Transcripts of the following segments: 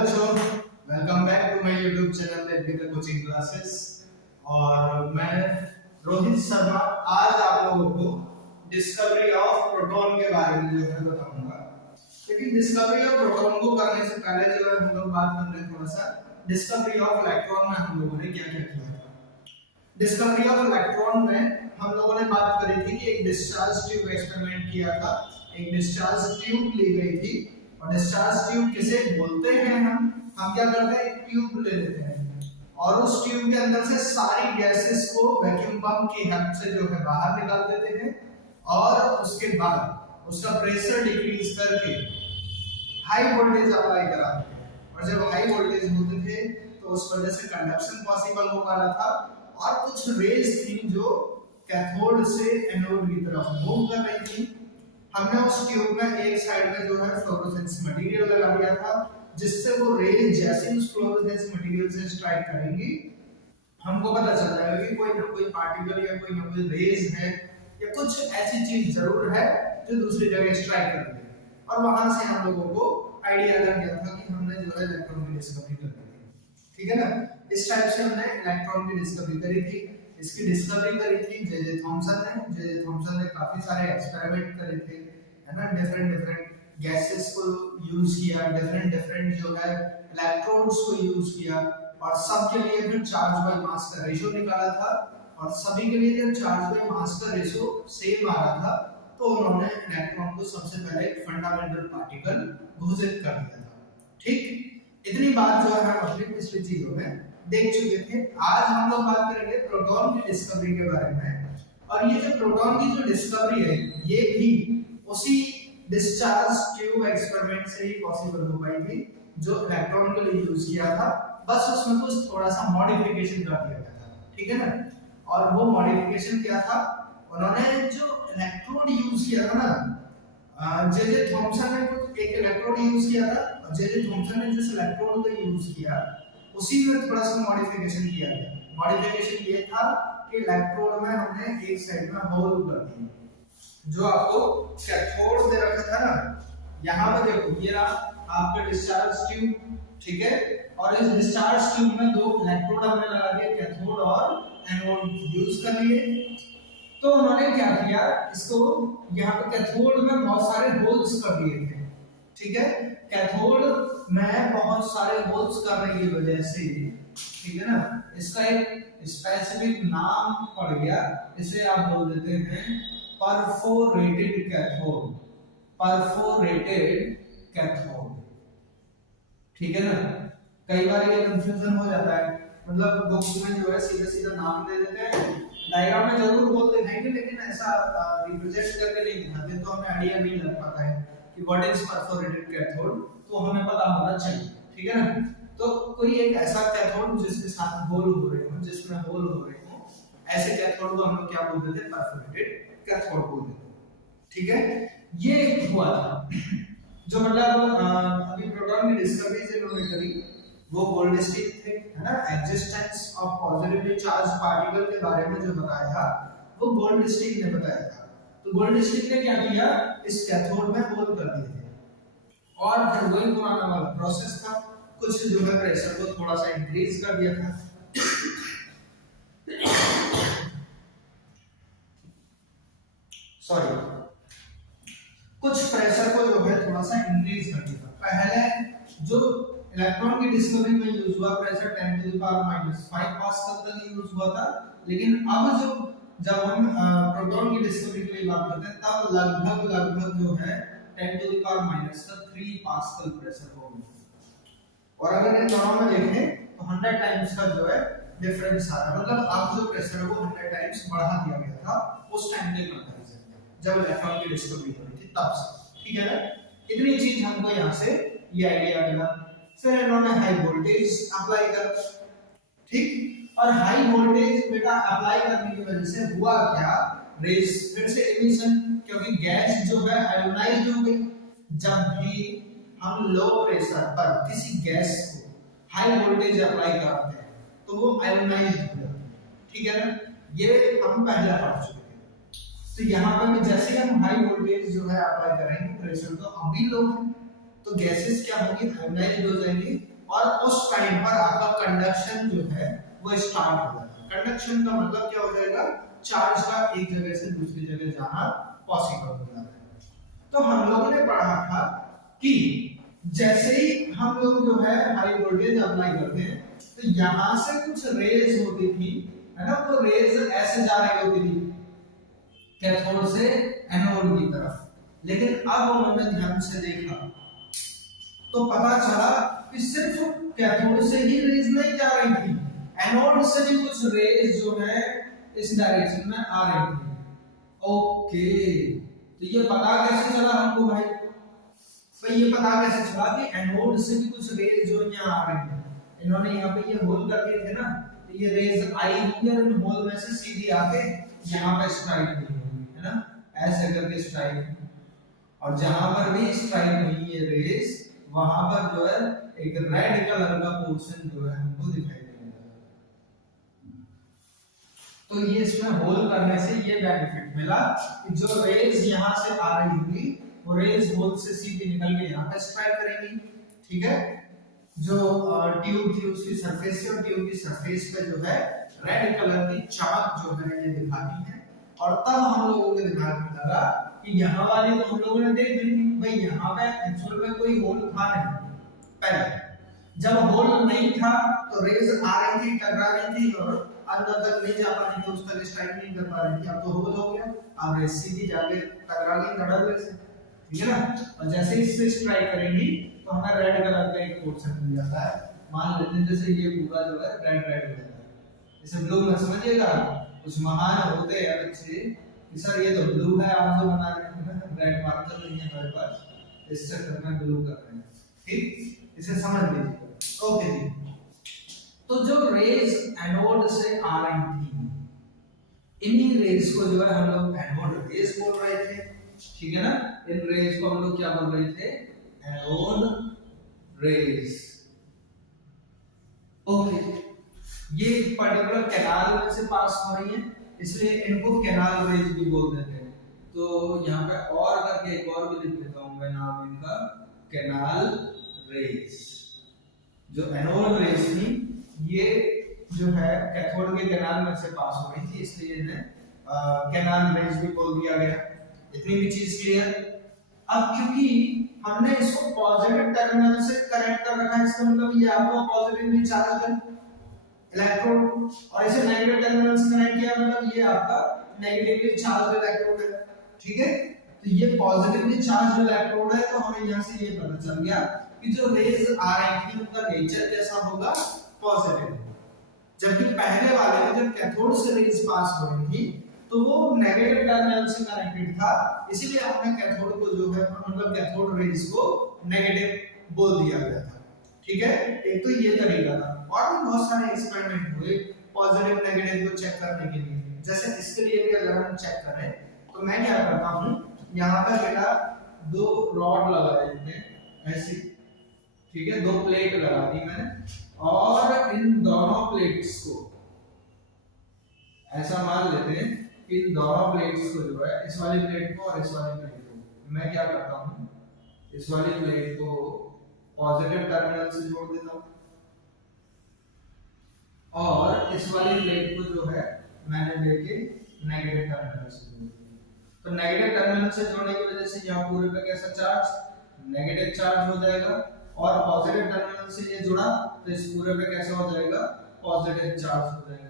बच्चों, welcome back to my YouTube channel technical coaching classes. और मैं रोहित शर्मा आज आप लोगों को डिस्कवरी ऑफ प्रोटॉन के बारे में जो है बताऊंगा। लेकिन डिस्कवरी ऑफ प्रोटॉन को करने से पहले जो है हम लोग बात कर रहे हैं थोड़ा सा डिस्कवरी ऑफ इलेक्ट्रॉन में हम लोगों ने क्या क्या किया था। डिस्कवरी ऑफ इलेक्ट्रॉन में हम लोगों ने बात करी थी कि एक डिस्चार्ज ट्यूब एक्सपेरिमेंट किया था। एक डिस्चार्ज ट्यूब ली गई थी और डिस्चार्ज ट्यूब किसे बोलते हैं हम क्या करते हैं, एक ट्यूब ले लेते हैं और उस ट्यूब के अंदर से सारी गैसेस को वैक्यूम पंप की हेल्प से जो है बाहर निकाल देते हैं और उसके बाद उसका प्रेशर डिक्रीज करके हाई वोल्टेज अप्लाई कराते हैं। और जब हाई वोल्टेज होते थे तो उस वजह से कंडक्शन पॉसिबल हो पा रहा था और कुछ रेज थी जो कैथोड से एनोड की तरफ मूव कर रही थी। हमने उस ट्यूब में एक साइड में जो है फ्लोरोसेंस मटेरियल लगा दिया था जिससे वो रेज जैसे उस फ्लोरोसेंस मटेरियल से स्ट्राइक करेंगी हमको पता चल जाएगा कि कोई ना कोई पार्टिकल या कोई ना कोई रेज है या कुछ ऐसी चीज जरूर है जो दूसरी जगह स्ट्राइक कर रही है। और वहां से हम लोगों को आइडिया लग गया था कि हमने जो है इलेक्ट्रॉन की डिस्कवरी कर ली थी। ठीक है ना, इस टाइप से हमने इलेक्ट्रॉन की डिस्कवरी करी थी। इसकी डिस्कवरी करी थी जे थॉमसन ने काफी सारे एक्सपेरिमेंट करे थे, है ना। डिफरेंट गैसेस को यूज किया, डिफरेंट जो है इलेक्ट्रॉन्स को यूज किया और सब के लिए फिर चार्ज बाय मास का रेशियो निकाला था और सभी के लिए जब चार्ज बाय मास का रेशियो सेम आ रहा था तो उन्होंने इलेक्ट्रॉन को सबसे पहले एक फंडामेंटल पार्टिकल घोषित कर दिया था। ठीक, इतनी बात जो है हम अपनी पिछली चीजों में देख चुके थे। आज हम लोग बात करेंगे प्रोटॉन की डिस्कवरी के बारे में। और ये जो प्रोटॉन की जो डिस्कवरी है ये भी उसी डिस्चार्ज ट्यूब एक्सपेरिमेंट से ही पॉसिबल हो पाई थी जो इलेक्ट्रॉन के लिए यूज किया था। बस उसमें कुछ थोड़ा सा मॉडिफिकेशन कर दिया गया था, ठीक है ना। और वो मॉडिफिकेशन क्या था, उन्होंने जो इलेक्ट्रोड यूज किया था ना, जे थॉमसन ने कुछ एक इलेक्ट्रोड यूज किया था और जे थॉमसन ने जिस इलेक्ट्रोड को यूज किया उसी में थोड़ा सा मॉडिफिकेशन किया गया। मॉडिफिकेशन ये था कि इलेक्ट्रोड में हमने एक साइड में होल कर दिया। जो आपको कैथोड दे रखा था ना, यहाँ पे देखो ये रहा आपका डिस्चार्ज ट्यूब, ठीक है। और इस डिस्चार्ज ट्यूब में दो इलेक्ट्रोड हमने लगा दिए, कैथोड और एनोड यूज कर लिए। तो उन्होंने क्या किया, इसको यहाँ पे कैथोड में बहुत सारे होल्स कर दिए थे, ठीक है। कैथोड में बहुत सारे होल्स करने की वजह से, ठीक है ना, इसका एक स्पेसिफिक नाम पड़ गया। इसे आप बोल देते हैं परफोरेटेड कैथोड। परफोरेटेड कैथोड, ठीक है ना। कई बार ये कंफ्यूजन हो जाता है, मतलब बुक्स में जो है सीधा सीधा नाम दे देते हैं, डायग्राम में जरूर बोल दिखाएंगे लेकिन ऐसा रिप्रेजेंट करके नहीं दिखाते तो हमें आइडिया नहीं लग पाता है कि व्हाट इज परफोरेटेड कैथोड, तो हमें पता होना चाहिए, ठीक है ना। तो कोई एक ऐसा कैथोड जिसके साथ होल हो रहे हो, जिसमें होल हो रहे हो, ऐसे कैथोड को हम लोग क्या बोलते थे, परफोरेटेड कैथोड बोलते थे, ठीक है। ये हुआ था जो मतलब अभी प्रोटॉन की डिस्कवरी से उन्होंने करी वो गोल्डस्टीन थे, है ना। Existence of positively charge particle के बारे में जो बताया वो गोल्डस्टीन ने बताया था। तो गोल्डस्टीन ने क्या किया, इस कैथोड में होल कर दिए थे और फिर वही पुराना वाला प्रोसेस था, कुछ जो है प्रेशर को थोड़ा सा इंक्रीज कर दिया था। सॉरी, कुछ प्रेशर को जो है थोड़ा सा इंक्रीज कर दिया था। पहले जो इलेक्ट्रॉन की डिस्कवरी में यूज हुआ pressure 10 to the power -5 pascal तक यूज हुआ था, लेकिन अब जब हम प्रोटॉन की डिस्कवरी के लिए बात करते हैं तब लगभग जो है 10 to the power -3 pascal pressure हो गया। और अगर इन दोनों में देखें तो 100 टाइम्स का जो है डिफरेंस आ रहा है, मतलब अब जो प्रेशर है वो 100 टाइम्स बढ़ा दिया गया था उस टाइम के कंपैरिजन में जब इलेक्ट्रॉन की डिस्कवरी हो रही थी तब से, ठीक है ना। इतनी चीज हमको यहाँ से ये आइडिया मिला। फिर इन्होंने हाई वोल्टेज अप्लाई कर, ठीक। और हाई वोल्टेज बेटा अप्लाई करने की वजह से हुआ क्या, रेज फिर से एमिशन, क्योंकि गैस जो है आयोनाइज्ड हो गई। जब भी हम लो प्रेशर पर किसी गैस को हाई वोल्टेज अप्लाई करते हैं तो वो आयोनाइज्ड हो जाती है, ठीक है ना। ये हम पहले पढ़ चुके हैं। तो यहाँ पर भी जैसे हम हाई वोल्टेज जो है अप्लाई करेंगे, प्रेशर तो अभी लो है तो गैसेस क्या होंगी, आयोनाइज्ड हो जाएंगी और उस टाइम पर आपका कंडक्शन जो है वो स्टार्ट हो जाता है। कंडक्शन का मतलब क्या हो जाएगा, चार्ज का एक जगह से दूसरी जगह जाना पॉसिबल हो जाता है। तो हम लोगों ने पढ़ा था कि जैसे ही हम लोग जो है हाई वोल्टेज अप्लाई करते हैं तो यहां से कुछ रेज होती थी, है ना, वो रेज ऐसे जा रही होती थी कैथोड से एनोड की तरफ। लेकिन अब हमने ध्यान से देखा तो पता चला कि सिर्फ कैथोड से ही रेज नहीं जा रही थी, एनोड से भी कुछ रेज जो है इस डायरेक्शन में आ रही थी। ओके, तो ये पता कैसे चला हमको भाई? भाई ये पता कैसे चला कि एनोड से भी कुछ रेज जो यहाँ आ रही है। इन्होंने यहाँ पे ये होल कर दिए थे ना, तो ये रेज आई होंगी और इन होल में से सीधी आके यहाँ पे स्ट्राइक हुई होगी, है ना, ऐसे करके स्ट्राइक। और जहां पर भी स्ट्राइक हुई ये रेज वहां पर जो है एक रेड कलर का पोर्शन जो है हमको दिखाई देगा। तो ये इसमें होल करने से ये बेनिफिट मिला कि जो रेज यहां से आ रही होगी वो रेज होल से सीधी निकल के यहां पे स्ट्राइक करेगी। ठीक है, जो ट्यूब थी उसकी सरफेस से और ट्यूब की सरफेस पे जो है रेड कलर की चाक जो है ये दिखाती है। और तब हम लोगों के दिमाग में लगा कि यहाँ वाली तो हम लोगों ने देख ली थी भाई, यहाँ पे एक्चुअल में कोई होल था नहीं। पहले जब होल नहीं था तो रेज आ रही थी, टकरा रही थी और अंदर तक नहीं जा पा रही थी, उस तक स्ट्राइक नहीं कर पा रही थी। अब तो होल हो गया, अब रेज सीधी जाके टकरा गई धड़ल्ले से, ठीक है ना। और जैसे ही इससे स्ट्राइक करेंगी तो हमें रेड कलर का एक पोर्शन मिल जाता है। मान लेते हैं जैसे ये पूरा जो है रेड रेड हो जाता है। इसे ब्लू मत समझिएगा, कुछ महान होते हैं बच्चे कि सर ये तो ब्लू है, आप जो बना रहे हैं रेड मार्कर नहीं है हमारे पास, इस चक्कर में ब्लू कर रहे हैं। ठीक, इसे समझ लीजिए। ओके जी, तो जो रेज एनोड से आ रही थी इन्हीं रेज को जो है हम लोग एनोड रेज बोल रहे थे, ठीक है ना। इन रेज को हम लोग क्या बोल रहे थे, एनोड रेज। ओके, ये पर्टिकुलर कैनाल में से पास हो रही है इसलिए इनको कैनाल रेज भी बोल देते हैं। तो यहाँ पे और करके एक और भी लिख देता हूँ मैं नाम इनका, कैनाल रेज। जो एनोड रेज थी ये जो है कैथोड के कैनाल में से पास हो रही थी इसलिए इन्हें कैनाल रेज भी बोल दिया गया। इतनी भी चीज क्लियर। अब क्योंकि हमने इसको पॉजिटिव टर्मिनल से कनेक्ट कर रखा है, इसका मतलब ये आपको पॉजिटिवली चार्ज है इलेक्ट्रोड, और इसे नेगेटिव टर्मिनल से कनेक्ट किया मतलब ये आपका नेगेटिवली चार्ज इलेक्ट्रोड है। ठीक है, तो ये पॉजिटिवली चार्ज इलेक्ट्रोड है, तो हमें यहां से ये पता चल गया कि जो रेज आ रही थी उनका नेचर कैसा होगा, पॉजिटिव। जबकि पहले वाले में जब कैथोड से रेज पास हो रही थी तो वो नेगेटिव टर्मिनल से कनेक्टेड था, इसीलिए हमने कैथोड को जो है मतलब कैथोड रेज को नेगेटिव बोल दिया गया था। ठीक है, एक तो ये तरीका था। और भी बहुत सारे एक्सपेरिमेंट हुए पॉजिटिव नेगेटिव को चेक करने के लिए। जैसे इसके लिए भी अगर हम चेक करें तो मैं क्या करता हूं, यहां पर बेटा दो रॉड लगा देते हैं ऐसी, ठीक है, दो प्लेट लगा दी मैंने, और इन दोनों प्लेट्स को ऐसा मान लेते हैं कि इन दोनों प्लेट्स को जो है इस वाली प्लेट को और इस वाली प्लेट को मैं क्या करता हूं, इस वाली प्लेट को पॉजिटिव टर्मिनल से जोड़ देता हूं और इस वाली प्लेट को जो है मैंने लेके नेगेटिव टर्मिनल से जोड़ दिया। तो नेगेटिव टर्मिनल से जोड़ने की वजह से यहाँ पूरे पे कैसा चार्ज, नेगेटिव चार्ज हो जाएगा, और पॉजिटिव टर्मिनल से ये जुड़ा तो इस पूरे पे कैसा हो जाएगा, पॉजिटिव चार्ज हो जाएगा।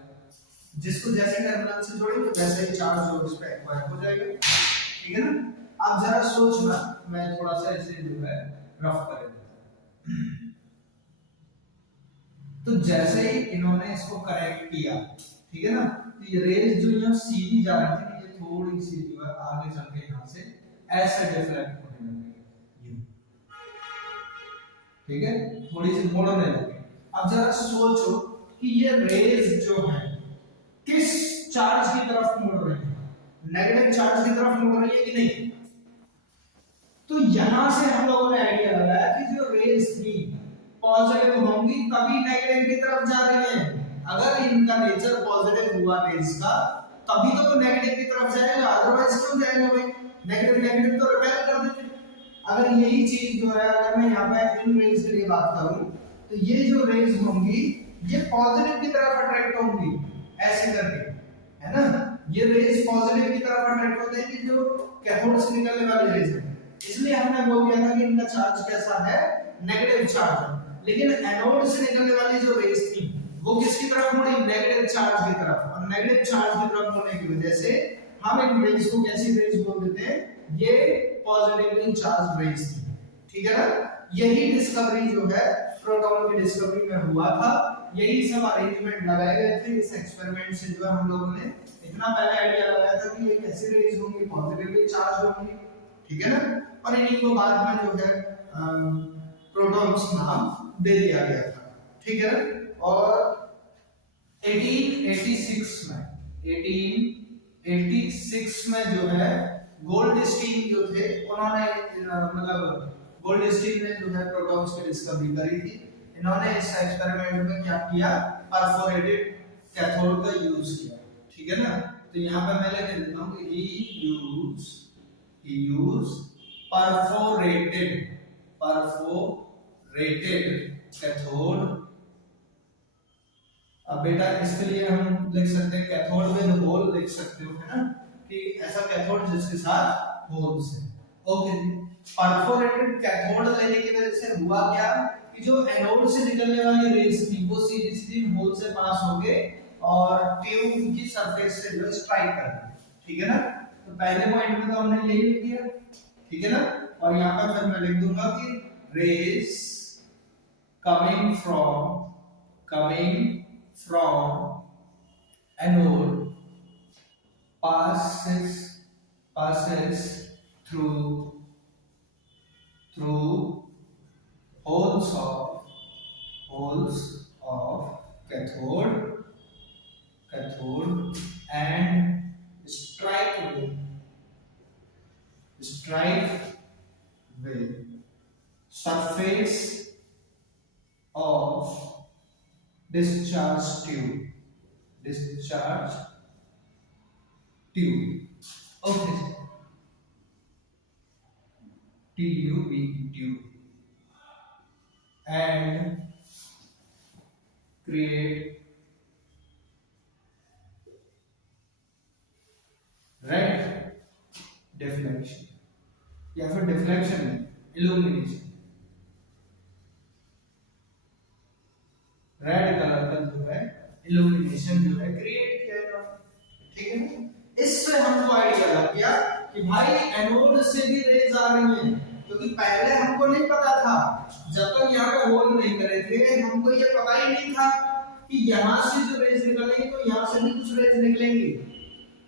जिसको जैसे टर्मिनल से जोड़ेंगे वैसे ही चार्ज और उस पे एक्वायर हो जाएगा। ठीक है ना। अब जरा सोचना, मैं थोड़ा सा इसे जो है रफ कर देता हूं। तो जैसे ही इन्होंने इसको कनेक्ट किया, ठीक है ना, तो ये रेज जो यहाँ सीधी जा रही थी ये थोड़ी सी जो है आगे चल के यहाँ से ऐसे डिफ्लेक्ट होने लगी, ठीक है, थोड़ी सी मोड़ने लगी। अब जरा सोचो कि ये रेज जो है किस चार्ज की तरफ मुड़ रही है, नेगेटिव चार्ज की तरफ मुड़ रही है कि नहीं। तो यहां से हम लोगों ने आइडिया लगाया कि जो रेज थी पॉजिटिव होंगी तभी नेगेटिव की तरफ जा रही है। अगर इनका नेचर पॉजिटिव हुआ रेज का तभी तो वो नेगेटिव की तरफ जाएगा, अदरवाइज क्यों जाएगा भाई, नेगेटिव नेगेटिव तो रिपेल कर देते। अगर यही चीज जो है अगर मैं यहाँ पे इन रेज के लिए बात करूं तो ये जो रेज होंगी ये पॉजिटिव की तरफ अट्रैक्ट होंगी ऐसे करके, है ना। ये रेज पॉजिटिव की तरफ अट्रैक्ट होते हैं कि जो कैथोड से निकलने वाली रेज है, इसलिए हमने बोल दिया था कि इनका चार्ज कैसा है, नेगेटिव चार्ज है। लेकिन एनोड से निकलने वाली जो रेज थी वो किसकी तरफ मुड़ी, नेगेटिव चार्ज की तरफ, और नेगेटिव चार्ज की तरफ होने की वजह से हम इन रेज को कैसी रेज बोल देते हैं, ये पॉजिटिवली चार्ज रेज थी, ठीक है ना। यही डिस्कवरी जो है प्रोटॉन की डिस्कवरी में हुआ था, यही सब अरेंजमेंट लगाए गए थे। इस एक्सपेरिमेंट से जो है हम लोगों ने इतना पहले आइडिया लगाया था कि ये कैसे रेज होंगी, पॉजिटिवली चार्ज होंगी, ठीक है ना। और इन्हीं को बाद में जो है प्रोटॉन्स नाम दे दिया गया था, ठीक है ना। और 1886 में जो है गोल्डस्टीन जो थे उन्होंने मतलब गोल्डस्टीन ने जो है प्रोटॉन्स की डिस्कवरी करी थी। इन्होंने इस एक्सपेरिमेंट में क्या किया, परफोरेटेड कैथोड का यूज किया, ठीक है ना। तो यहाँ पे मैं लिख देता हूँ कि he used perforated कैथोड। अब बेटा इसके लिए हम लिख सकते हैं कैथोड विद होल लिख सकते हो, है ना, कि ऐसा कैथोड जिसके साथ होल्स है। ओके, परफोरेटेड कैथोड लेने की वजह से हुआ क्या कि जो एनोड से निकलने वाली रेज थी वो सीधी सीधी होल से पास हो गए और ट्यूब की सरफेस से जो स्ट्राइक कर गई, ठीक है ना। तो पहले पॉइंट में तो हमने यही लिख दिया, ठीक है ना। और यहाँ पर फिर मैं लिख दूंगा कि rays coming from anode passes through holes of cathode and strike with surface of discharge tube. Okay, tube and create red deflection या फिर डिफ्लेक्शन नहीं, इल्यूमिनेशन। रेड कलर का जो है इल्यूमिनेशन जो है क्रिएट किया गया, ठीक है ना। इससे हमको आइडिया लग गया कि भाई एनोड से भी रेज आ रही हैं, क्योंकि पहले हमको नहीं पता था, जब तक यहाँ पे होल नहीं करे थे हमको ये पता ही नहीं था कि यहाँ से जो रेज निकलेंगी तो यहाँ से भी कुछ रेज निकलेंगी।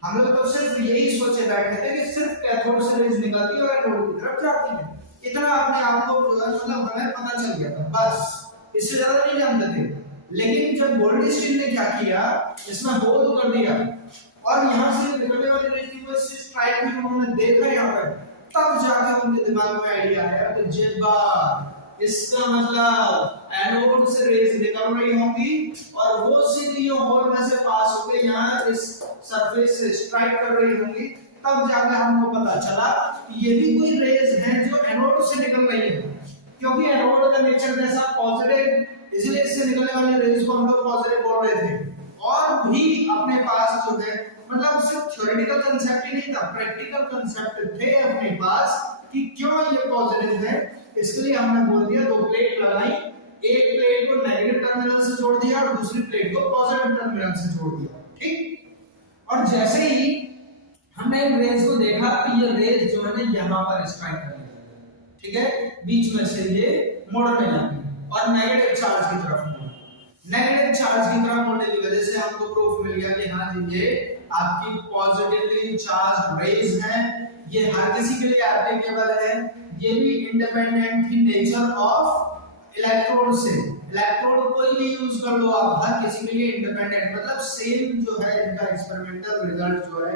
हम लोग तो सिर्फ यही सोचे बैठे थे कि सिर्फ कैथोड से रेज निकलती है और एनोड की तरफ जाती है, इतना अपने आप को मतलब हमें पता चल गया था, बस इससे ज्यादा नहीं जानते थे। लेकिन जब गोल्डस्टीन ने क्या किया, इसमें होल कर दिया और यहाँ से निकलने वाली रेज की वो स्ट्राइक भी उन्होंने देखा यहाँ पर, तब जाकर उनके दिमाग में आइडिया आया कि जिब्बा इसका मतलब एनोड से रेज निकल रही होंगी और वो सीधी होल में से पास होकर यहाँ इस सरफेस से स्ट्राइक कर रही होंगी। तब जाकर हमको पता चला कि ये भी कोई रेज है जो एनोड से निकल रही है, क्योंकि एनोड का नेचर जैसा पॉजिटिव, इसलिए इससे निकलने वाली रेज को हम लोग पॉजिटिव बोल रहे थे। और भी अपने पास जो है मतलब सिर्फ थ्योरेटिकल कांसेप्ट ही नहीं था, प्रैक्टिकल कांसेप्ट थे अपने पास कि क्यों ये पॉजिटिव है। इसके लिए हमने बोल दिया दो प्लेट लगाई, एक प्लेट को नेगेटिव टर्मिनल से जोड़ दिया और दूसरी प्लेट को पॉजिटिव टर्मिनल से जोड़ दिया, ठीक। और जैसे ही हमने रेज को देखा कि ये रेज जो है ना यहाँ पर स्ट्राइक करने लगी, ठीक है, बीच में से ये मुड़ने लगी और नेगेटिव चार्ज की तरफ मुड़ी। नेगेटिव चार्ज की तरफ मुड़ने की वजह से हमको प्रूफ मिल गया कि हाँ जी ये आपकी पॉजिटिवली चार्ज रेज है, ये हर किसी के लिए एप्लीकेबल है, ये भी इंडिपेंडेंट थी नेचर ऑफ इलेक्ट्रोड से। इलेक्ट्रोड कोई भी यूज कर लो आप, हर किसी के लिए इंडिपेंडेंट, मतलब सेम जो है इनका एक्सपेरिमेंटल रिजल्ट जो है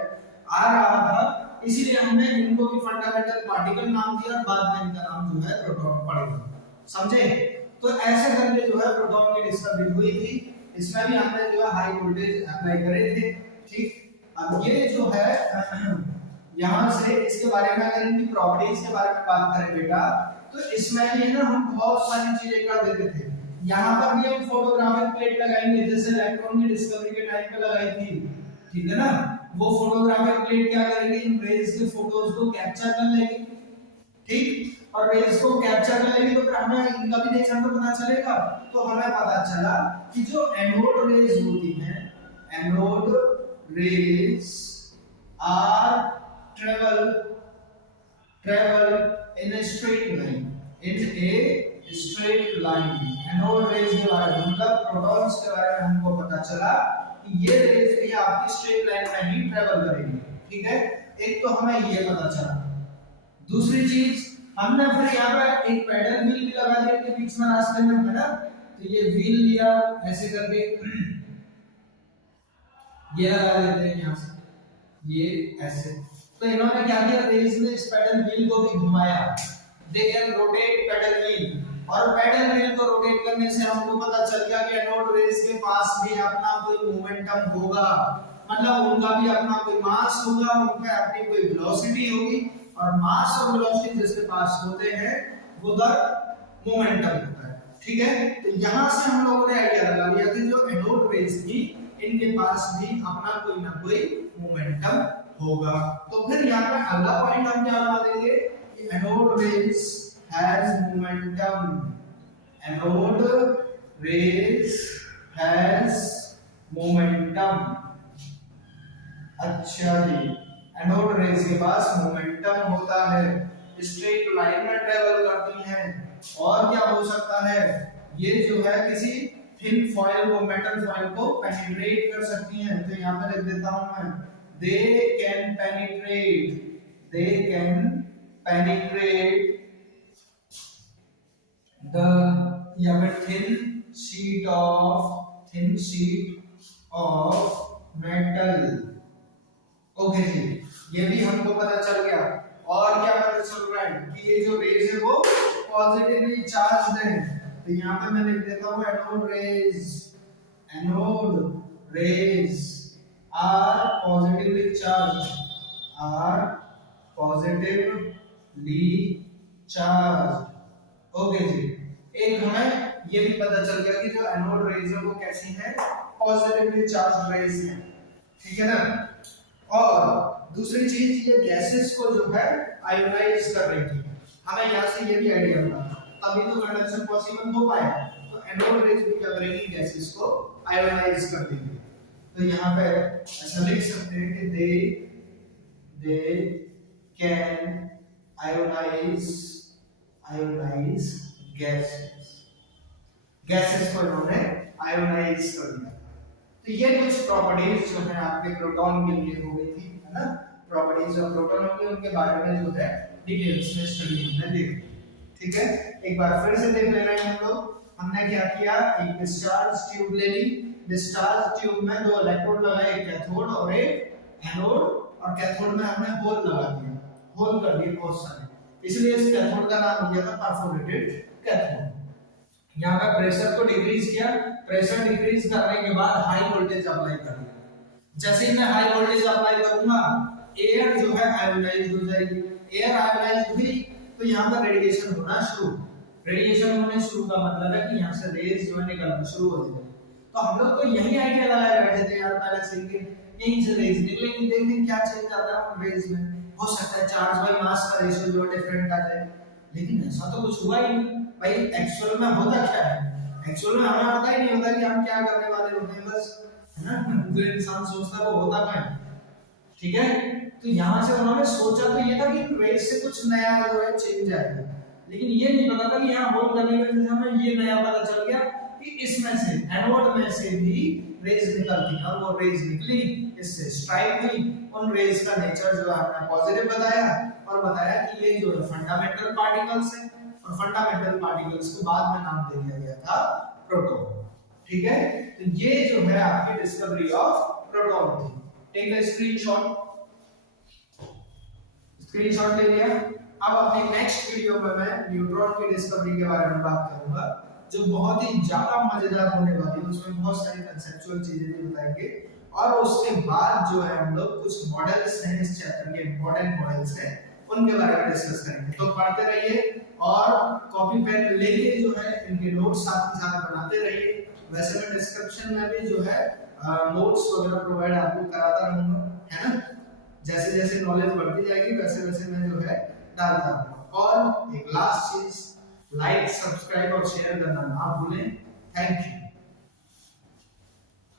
आ रहा था, इसीलिए हमने इनको भी फंडामेंटल पार्टिकल नाम दिया, बाद में इनका नाम जो है प्रोटॉन पड़ेगा, समझे। तो ऐसे करके जो है प्रोटॉन की डिस्कवरी हुई थी, इसमें भी हमने जो है हाई वोल्टेज अप्लाई करे थे, ठीक। अब ये जो है यहाँ से इसके बारे में अगर इनकी प्रॉपर्टीज के बारे में बात करें बेटा, तो इसमें ये ना हम बहुत सारी चीजें कर देते थे। यहाँ पर भी हम फोटोग्राफिक प्लेट लगाएंगे जैसे इलेक्ट्रॉन की डिस्कवरी के टाइम पे लगाई थी, ठीक है ना। वो फोटोग्राफिक प्लेट क्या करेगी, इन रेज के फोटोज को कैप्चर कर लेगी, ठीक। और रेज को कैप्चर कर लेगी तो फिर हमें इनका भी नेचर तो पता चलेगा। तो हमें पता चला कि जो एनोड रेज होती हैं, anode rays are travel in a straight line, in a straight line। Anode rays के बारे में मतलब प्रोटॉन्स के बारे में हमको पता चला कि ये रेज भी आपकी स्ट्रेट लाइन में ही ट्रेवल करेंगी, ठीक है। एक तो हमें ये पता चला। दूसरी चीज हमने फिर यहाँ पे एक पैडल व्हील भी लगा दिया इनके बीच में रास्ते में, है ना। तो ये व्हील लिया ऐसे करके, ये लगा देते हैं यहाँ से, ये ऐसे। तो इन्होंने क्या किया, रेस ने इस पैडल व्हील को भी घुमाया। They can rotate paddle wheel, और पैडल व्हील को रोटेट करने से हमको पता चल गया कि एनोड रेस के पास भी अपना कोई मोमेंटम होगा, मतलब उनका भी अपना कोई मास होगा, उनका अपनी कोई वेलोसिटी होगी। और मास और वेलोसिटी जिसके पास होते हैं वो द मोमेंटम होता है, ठीक है। तो यहां से हम लोगों ने आइडिया लगा लिया कि जो एनोड रेस की इनके पास भी अपना कोई ना कोई मोमेंटम होगा। तो फिर यहाँ पे अगला पॉइंट हम क्या बना देंगे, anode rays has momentum, anode rays has momentum. अच्छा जी, एनोड रेस के पास मोमेंटम होता है, स्ट्रेट लाइन में ट्रेवल करती हैं। और क्या हो सकता है, ये जो है किसी थिन फॉइल को, मेटल फॉइल को पेनिट्रेट कर सकती हैं। तो यहाँ पे लिख देता हूं मैं, they can penetrate the thin sheet of metal। Okay जी, ये भी हमको पता चल गया। और क्या पता चल रहा है कि ये जो रेज है वो पॉजिटिवली चार्ज्ड है। तो यहाँ पे मैं लिख देता हूँ anode rays are positively charged, okay जी। एक हमें ये भी पता चल गया कि जो एनोड रेज है वो कैसी है, पॉजिटिवली चार्ज्ड रेज है, ठीक है ना। और दूसरी चीज, ये गैसेस को जो है आयोनाइज कर रही थी, हमें यहाँ से ये भी आइडिया मिला, तभी तो कंडक्शन पॉसिबल हो पाया। तो एनोड रेज भी क्या करेगी, गैसेस को आयोनाइज कर देंगे। तो यहाँ पे ऐसा लिख सकते हैं कि they can ionize gases को इन्होंने आयोनाइज कर दिया। तो ये कुछ प्रॉपर्टीज जो है आपके प्रोटॉन के लिए हो गई थी, है ना। प्रॉपर्टीज ऑफ प्रोटॉन होंगे, उनके बारे में जो है डिटेल्स में स्टडी हमने देखी, ठीक है। एक बार फिर से देख ले रहे हैं हम लोग। हमने क्या किया, एक डिस्चार्ज ट्यूब ले ली, डिस्चार्ज ट्यूब में दो इलेक्ट्रोड लगाए, एक कैथोड और एक एनोड, और कैथोड में हमने होल लगा दिया, होल कर दिए बहुत सारे, इसलिए इस कैथोड का नाम हो गया था परफोरेटेड कैथोड। यहाँ पे प्रेशर को डिक्रीज किया, प्रेशर डिक्रीज करने के बाद हाई वोल्टेज अप्लाई कर दिया। जैसे ही मैं हाई वोल्टेज अप्लाई करूंगा, एयर जो है आयोनाइज हो जाएगी। एयर आयोनाइज हुई तो यहाँ पर रेडिएशन होना शुरू, रेडिएशन होने शुरू का मतलब है कि यहाँ से रेज जो है निकलना शुरू हो जाएगी। तो हम लोग तो यही आइडिया लगाए बैठे थे यार पहले से कि यहीं से रेज निकलेंगी, देखें क्या चेंज आता है रेज में। हो सकता है चार्ज बाय मास का रेशियो जो डिफरेंट आ जाए, लेकिन ऐसा तो कुछ हुआ ही नहीं भाई। एक्चुअल में होता क्या है, एक्चुअल में हमें पता ही नहीं होता कि हम क्या करने वाले होते हैं, बस, है ना। जो इंसान सोचता है वो होता क्या है, ठीक है। तो यहाँ से उन्होंने सोचा तो ये था कि रेज से कुछ नया जो है चेंज आएगा, लेकिन ये नहीं पता था कि यहाँ होल करने की वजह से हमें ये नया पता चल गया कि इसमें से एनोड में से भी रेज निकलती है, और वो रेज निकली, इससे स्ट्राइक हुई। उन रेज का नेचर जो हमने पॉजिटिव बताया, और बताया कि ये जो है फंडामेंटल पार्टिकल्स है, और फंडामेंटल पार्टिकल्स को बाद में नाम दे दिया गया था प्रोटॉन, ठीक है। तो ये जो है आपकी डिस्कवरी ऑफ प्रोटॉन थी। टेक अ स्क्रीनशॉट ले लिया। अब अपने नेक्स्ट वीडियो में मैं न्यूट्रॉन की डिस्कवरी के बारे में बात करूंगा, जो बहुत ही ज्यादा मजेदार होने वाली है। उसमें बहुत सारी कंसेप्चुअल चीजें भी बताएंगे, और उसके बाद जो है हम लोग कुछ मॉडल्स हैं इस चैप्टर के, इंपॉर्टेंट मॉडल्स हैं, उनके बारे में डिस्कस करेंगे। तो पढ़ते रहिए और कॉपी पेन लेके जो है इनके नोट्स साथ के साथ बनाते रहिए। वैसे मैं डिस्क्रिप्शन में भी जो है नोट्स वगैरह प्रोवाइड आपको कराता रहूंगा, है ना। जैसे जैसे नॉलेज बढ़ती जाएगी वैसे वैसे मैं जो है डालता रहूंगा। और एक लास्ट चीज, लाइक सब्सक्राइब और शेयर करना ना भूलें। Thank you.